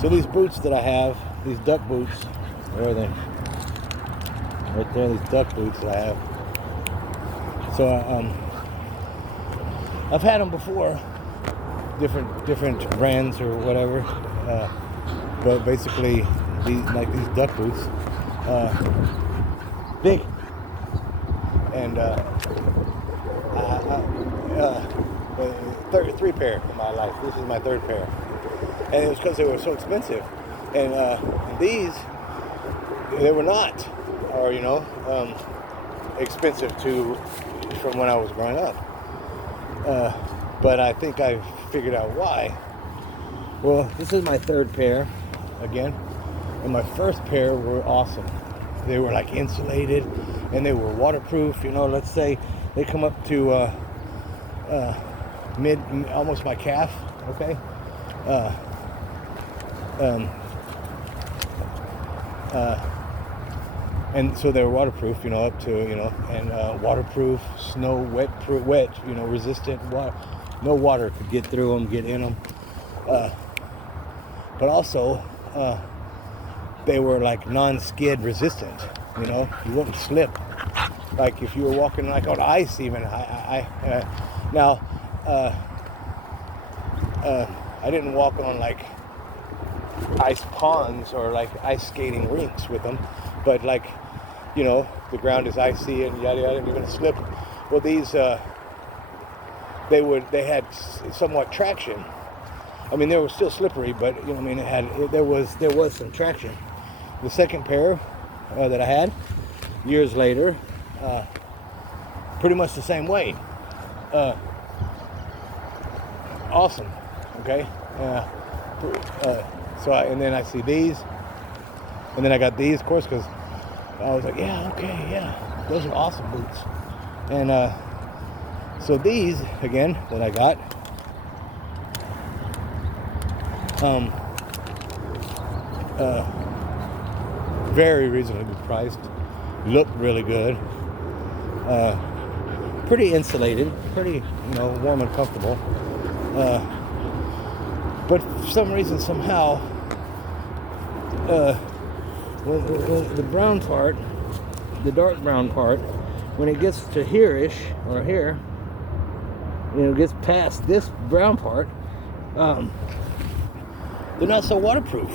So these boots that I have, these duck boots, where are they? Right there, these duck boots that I have. So I've had them before, different brands or whatever, but basically these duck boots, big, and three pair in my life. This is my third pair, and it was because they were so expensive. And these, they were not, or expensive from when I was growing up. But I think I figured out why. Well, this is my third pair again, and my first pair were awesome. They were like insulated, and they were waterproof. Let's say they come up to almost my calf. Okay. And so they were waterproof, up to, and waterproof, snow, wet, resistant. No water could get through them, get in them. But also, they were like non-skid resistant. You wouldn't slip. Like if you were walking like on ice, even. I didn't walk on like ice ponds or like ice skating rinks with them, but like, the ground is icy and yada yada, and you're gonna slip. Well, these they had somewhat traction. I mean, they were still slippery, but there was some traction. The second pair that I had years later, pretty much the same way. Awesome. Okay. And then I see these, and then I got these, of course, because I was like, those are awesome boots. And so these again that I got, very reasonably priced, look really good, pretty insulated, pretty warm and comfortable. But for some reason, somehow, the brown part, the dark brown part, when it gets to here-ish, or here, gets past this brown part, they're not so waterproof.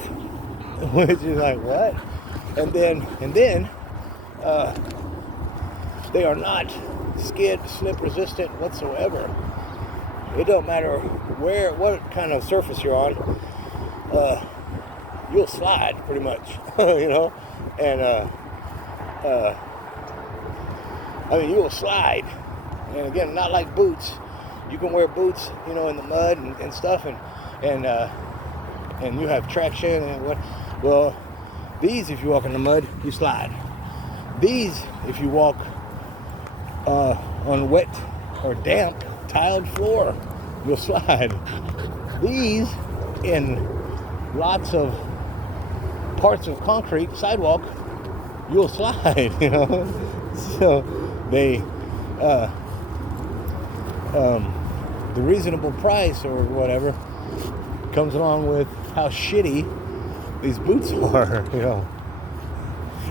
Which is like, what? And then, they are not skid, slip resistant whatsoever. It don't matter what kind of surface you're on, you'll slide pretty much, and you will slide. And again, not like boots. You can wear boots, in the mud and stuff, and you have traction and what. Well, these, if you walk in the mud, you slide. These, if you walk on wet or damp tiled floor, you'll slide. These, in lots of parts of concrete sidewalk, you'll slide. So they the reasonable price or whatever comes along with how shitty these boots are.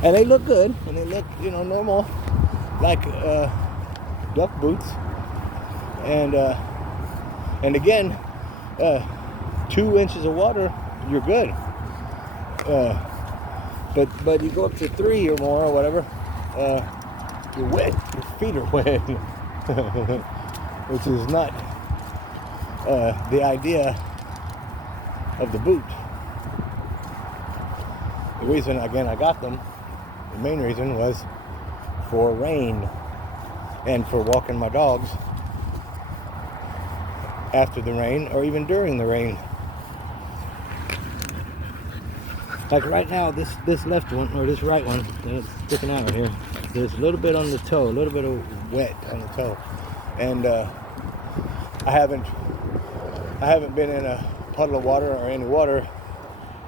And they look good, and they look normal, like duck boots. And again, 2 inches of water, you're good. But you go up to 3 or more or whatever, you're wet. Your feet are wet, which is not the idea of the boot. The reason, again, I got them, the main reason was for rain and for walking my dogs after the rain or even during the rain. Like right now, this left one, or this right one that's sticking out right here, there's a little bit on the toe, a little bit of wet on the toe. And I haven't been in a puddle of water or any water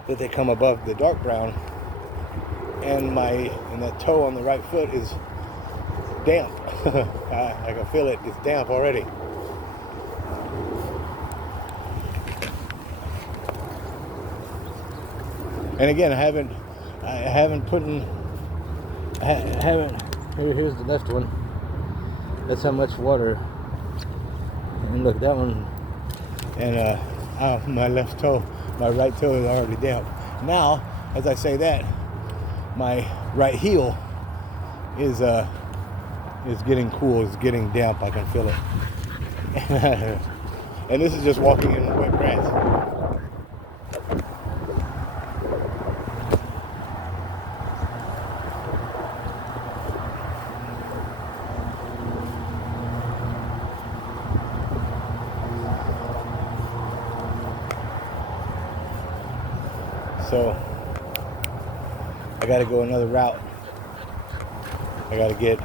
that they come above the dark brown. And that toe on the right foot is damp. I can feel it, it's damp already. And again, I haven't put in, here's the left one. That's how much water. And look, that one, and my left toe, my right toe is already damp. Now, as I say that, my right heel is getting cool, is getting damp. I can feel it. And this is just walking in wet grass. So I got to go another route. I got to get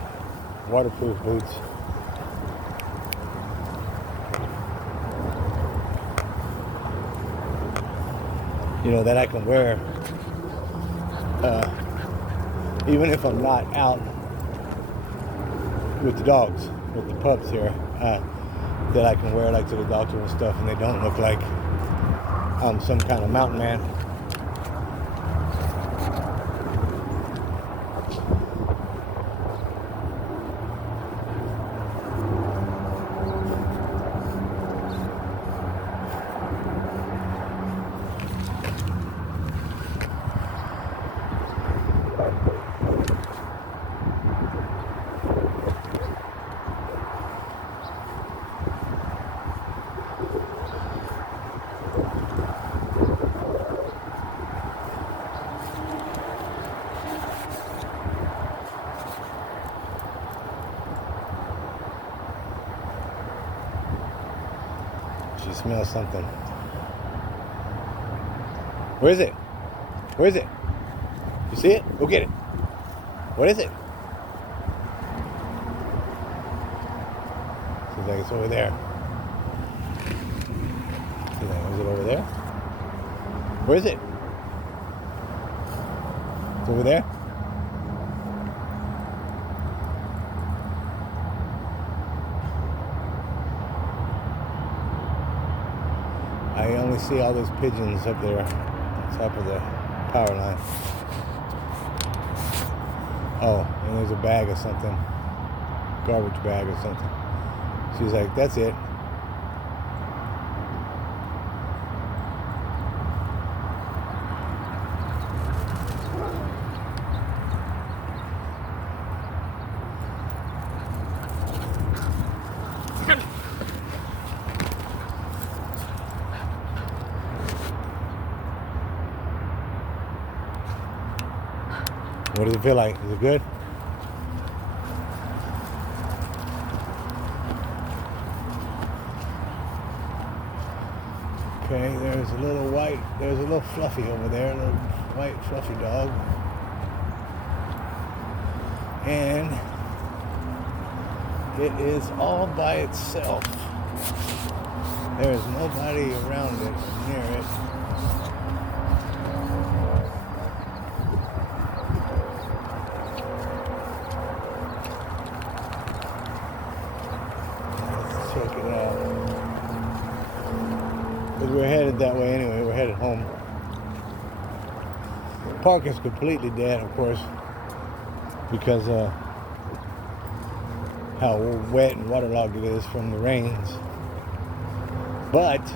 waterproof boots. You know, that I can wear even if I'm not out with the dogs, with the pups here, that I can wear like to the doctor and stuff, and they don't look like I'm some kind of mountain man. She smells something. Where is it? Where is it? You see it? Go get it. What is it? Seems like it's over there. Is it over there? Where is it? It's over there? I only see all those pigeons up there on top of the power line. Oh, and there's a bag or something. Garbage bag or something. She's like, that's it. What does it feel like? Is it good? Okay, there's a little fluffy over there, a little white fluffy dog. And it is all by itself. There is nobody around it or near it. Check it out. Because we're headed that way anyway. We're headed home. The park is completely dead, of course, because how wet and waterlogged it is from the rains. But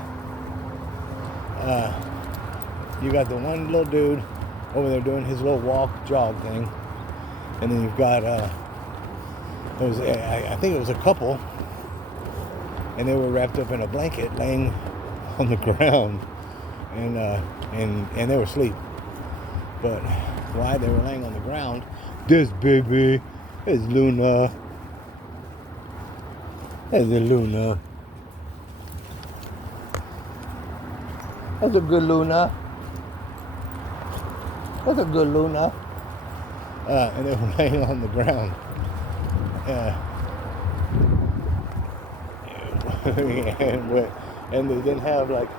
you got the one little dude over there doing his little walk jog thing, and then you've got I think it was a couple, and they were wrapped up in a blanket laying on the ground, and they were asleep. But why they were laying on the ground, this baby is Luna. There's a Luna. That's a good Luna. That's a good Luna. And they were laying on the ground. And they didn't have like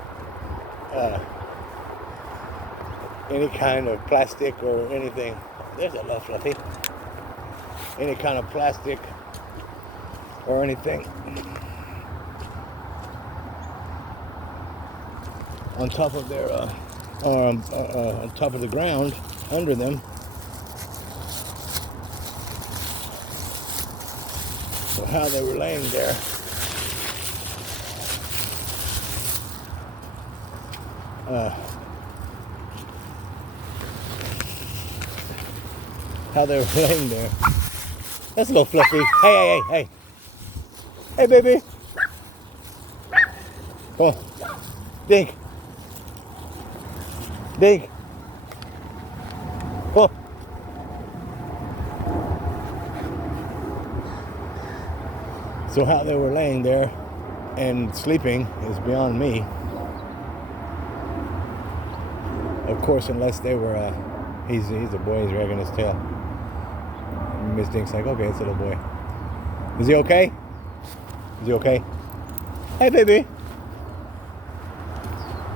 any kind of plastic or anything. There's a little fluffy. Any kind of plastic or anything on top of their or on top of the ground under them. So how they were laying there. How they were laying there. That's a little fluffy. Hey, hey, hey, hey. Hey, baby. Come on. Dink. Dink. Come on. So how they were laying there and sleeping is beyond me. Of course, unless they were, he's a boy, he's wagging his tail. Miss Dink's like, okay, it's a little boy. Is he okay? Is he okay? Hey, baby. You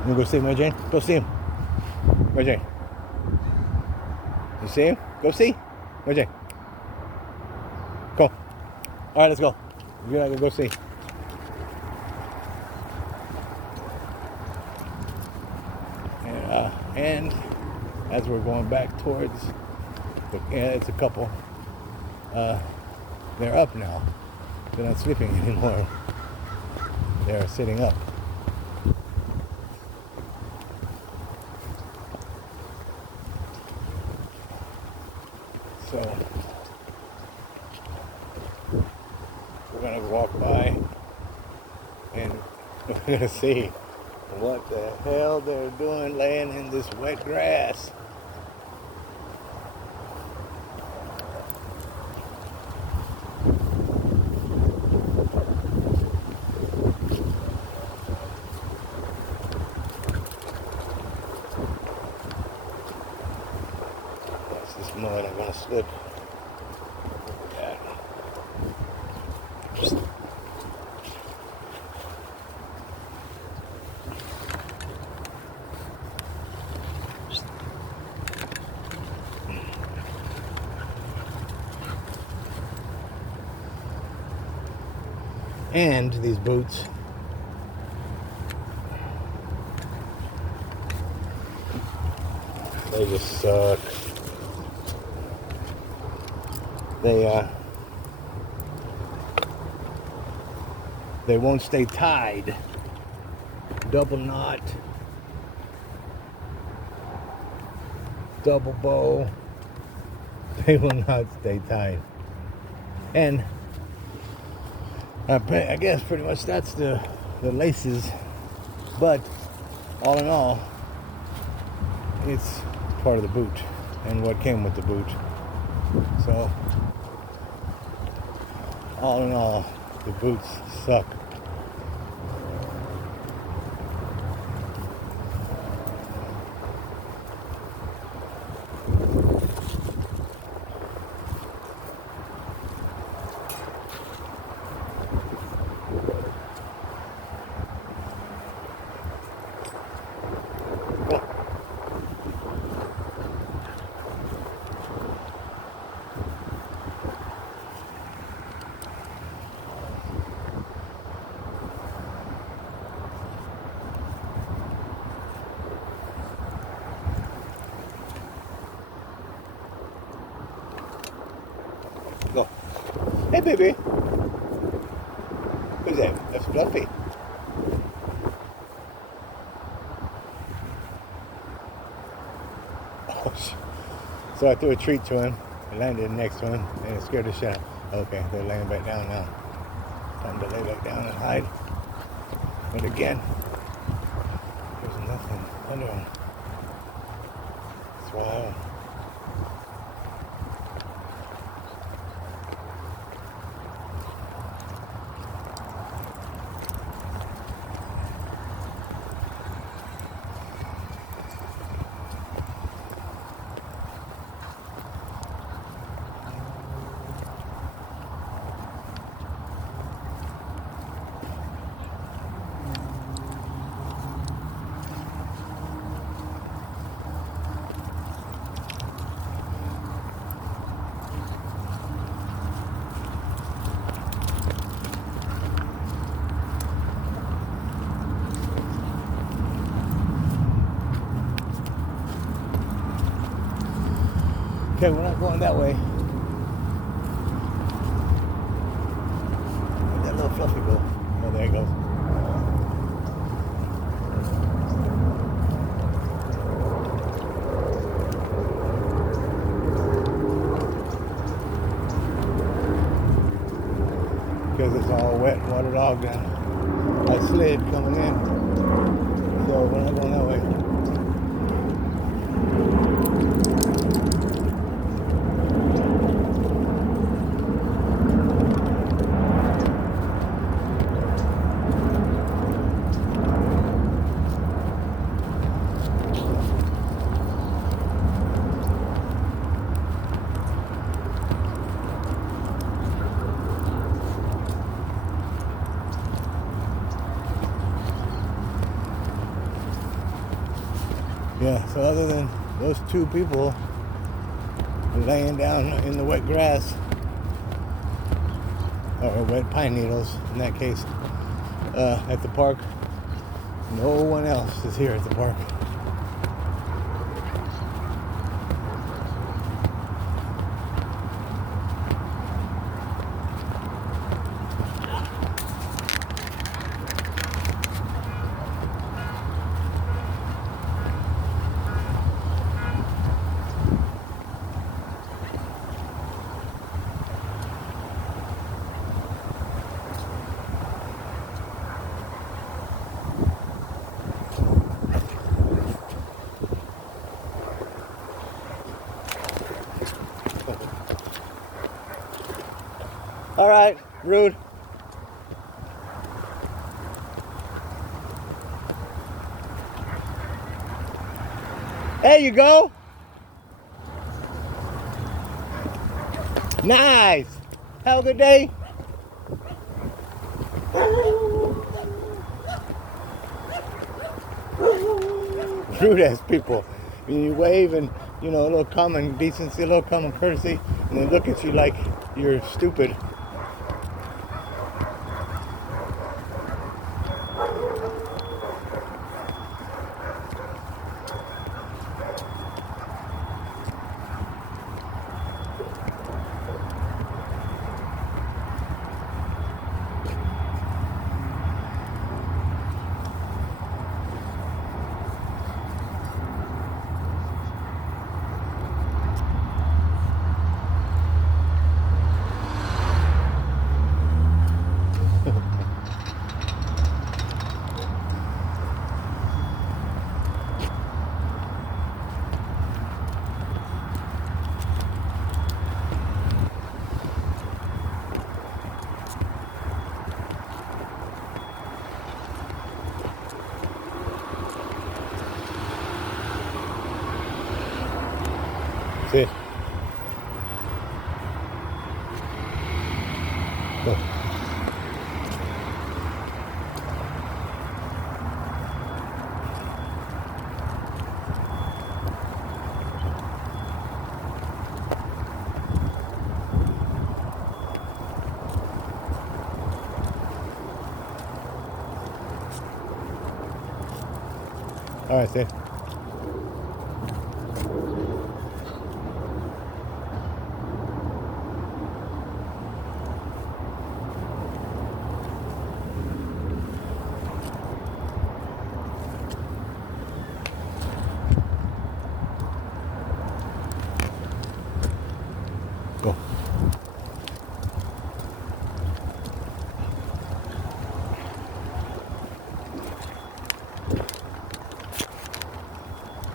wanna go see him, Jane? Go see him. Jane. You see him? Go see. Jane. Go. All right, let's go. We're gonna go see. And as we're going back towards, it's a couple. They're up now. They're not sleeping anymore. They're sitting up. So we're gonna walk by and we're gonna see what the hell they're doing laying in this wet grass. Watch this mud, I'm gonna slip. Look at that. And these boots, they just suck. They won't stay tied. Double knot, double bow. They will not stay tied. And I guess pretty much that's the laces, but all in all, it's part of the boot and what came with the boot. So all in all, the boots suck. Go. Hey, baby. Who's that? That's Fluffy. Oh, so I threw a treat to him. I landed the next one, and it scared the shit out. Okay, they're laying back down now. Time to lay back down and hide. But again, there's nothing under them. That's wild. Okay, we're not going that way. Where'd that little fluffy go? Oh, there it goes. Because it's all wet and watered off now. I slid coming in. So we're not going that way. Yeah, so other than those two people laying down in the wet grass, or wet pine needles in that case, at the park, no one else is here at the park. All right, rude. There you go. Nice. Have a good day. Rude ass people. You wave and, you know, a little common decency, a little common courtesy, and they look at you like you're stupid. See? Go. All right, see?